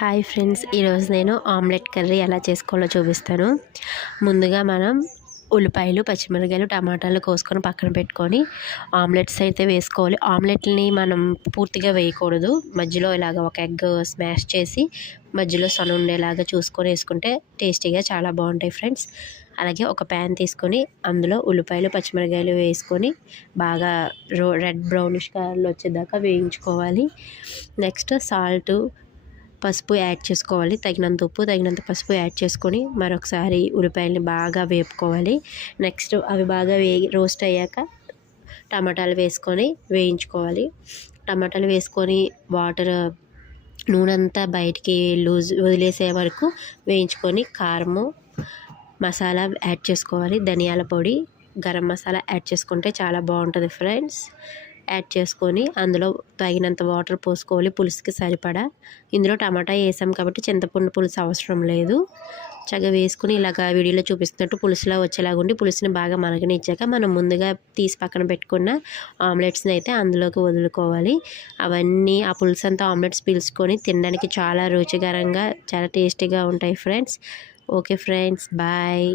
Hi friends, ఈరోజు నేను omelette curry ఎలా చేసుకోవాలో చూపిస్తాను. ముందుగా మనం ఉల్లిపాయలు, పచ్చిమిరపకాయలు, టమాటాలు కోసుకొని పక్కన పెట్టుకొని ఆమ్లెట్స్ అయితే వేసుకోవాలి. ఆమ్లెట్ని మనం పూర్తిగా వేయకూడదు. మధ్యలో ఇలాగ ఒక ఎగ్ స్మాష్ చేసి మధ్యలో సొన ఉండేలాగా చూసుకొని వేసుకుంటే టేస్టీగా చాలా బాగుంటాయి ఫ్రెండ్స్. అలాగే ఒక ప్యాన్ తీసుకొని అందులో ఉల్లిపాయలు, పచ్చిమిరపకాయలు వేసుకొని బాగా రెడ్ బ్రౌనిష్ కలర్లో వచ్చేదాకా వేయించుకోవాలి. నెక్స్ట్ సాల్టు, పసుపు యాడ్ చేసుకోవాలి. తగినంత ఉప్పు, తగినంత పసుపు యాడ్ చేసుకొని మరొకసారి ఉల్లిపాయలని బాగా వేపుకోవాలి. నెక్స్ట్ అవి బాగా రోస్ట్ అయ్యాక టమాటాలు వేసుకొని వేయించుకోవాలి. టమాటాలు వేసుకొని నూనె అంతా బయటికి వదిలేసే వరకు వేయించుకొని కారము, మసాలా యాడ్ చేసుకోవాలి. ధనియాల పొడి, గరం మసాలా యాడ్ చేసుకుంటే చాలా బాగుంటుంది ఫ్రెండ్స్. యాడ్ చేసుకొని అందులో తగినంత వాటర్ పోసుకోవాలి, పులుసుకి సరిపడా. ఇందులో టమాటా వేసాం కాబట్టి చింతపండు పులుసు అవసరం లేదు. చక్కగా వేసుకుని ఇలాగ వీడియోలో చూపిస్తున్నట్టు పులుసులా వచ్చేలాగా ఉండి పులుసుని బాగా మరగనిచ్చాక మనం ముందుగా తీసి పక్కన పెట్టుకున్న ఆమ్లెట్స్ని అయితే అందులోకి వదులుకోవాలి. అవన్నీ ఆ పులుసు అంతా ఆమ్లెట్స్ పీల్చుకొని తినడానికి చాలా రుచికరంగా, చాలా టేస్టీగా ఉంటాయి ఫ్రెండ్స్. Okay friends, bye.